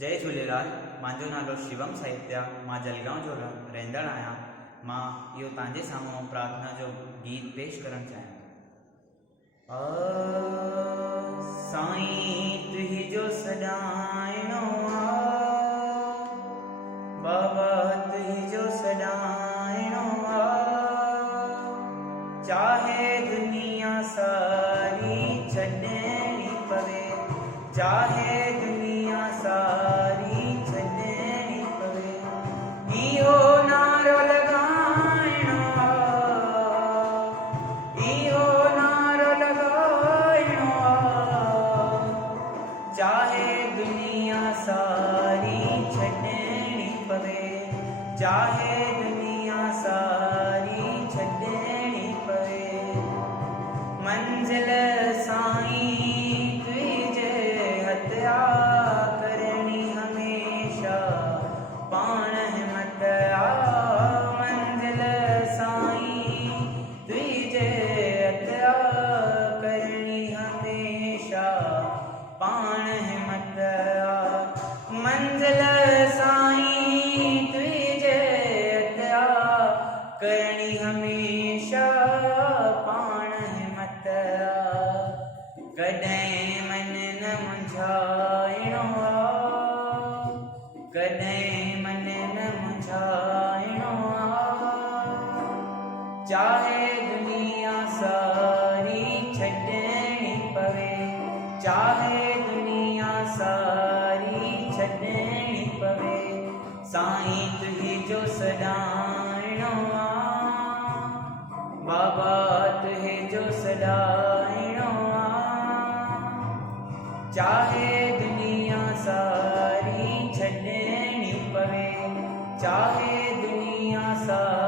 जय झूलेलाल। मुंहिंजो नालो शिवम साहित्या। मां जलगांव जो रहंदड़ आहियां। मां इहो तव्हांजे साम्हूं प्रार्थना जो गीत पेश करणु चाहियां। साईं तुंहिंजो सॾाइणो आहे, बाबा तुंहिंजो सॾाइणो आहे। चाहे दुनिया सारी छॾणी पवे, चाहे दुनिया सारी छॾणी पवे, इहो नारो लॻाइणो आहे, इहो नारो लॻाइणो आहे। चाहे दुनिया सारी छॾणी पवे, चाहे दुनिया सारी छॾणी पवे, मंज़िल साईं तुंहिंजे हथिया करणी हमेशा पाण हिमत आ। मंज़िल साईं तुंहिंजे हथिया करणी हमेशा पाण हिमत आ। मंज़िल साईं तुंहिंजे हथिया करणी हमेशा पाण हिमत आ। कॾहिं मन न मुंझाइणो आहे, कॾहिं मन न मुंझाइणो आहे। चाहे दुनिया सारी छॾणी पवे, चाहे दुनिया सारी छॾणी पवे, साईं तुंहिंजो सॾाइणो आहे, बाबा तुंहिंजो सॾाइणो आहे। चाहे दुनिया सारी छॾणी पवे, चाहे दुनिया सारी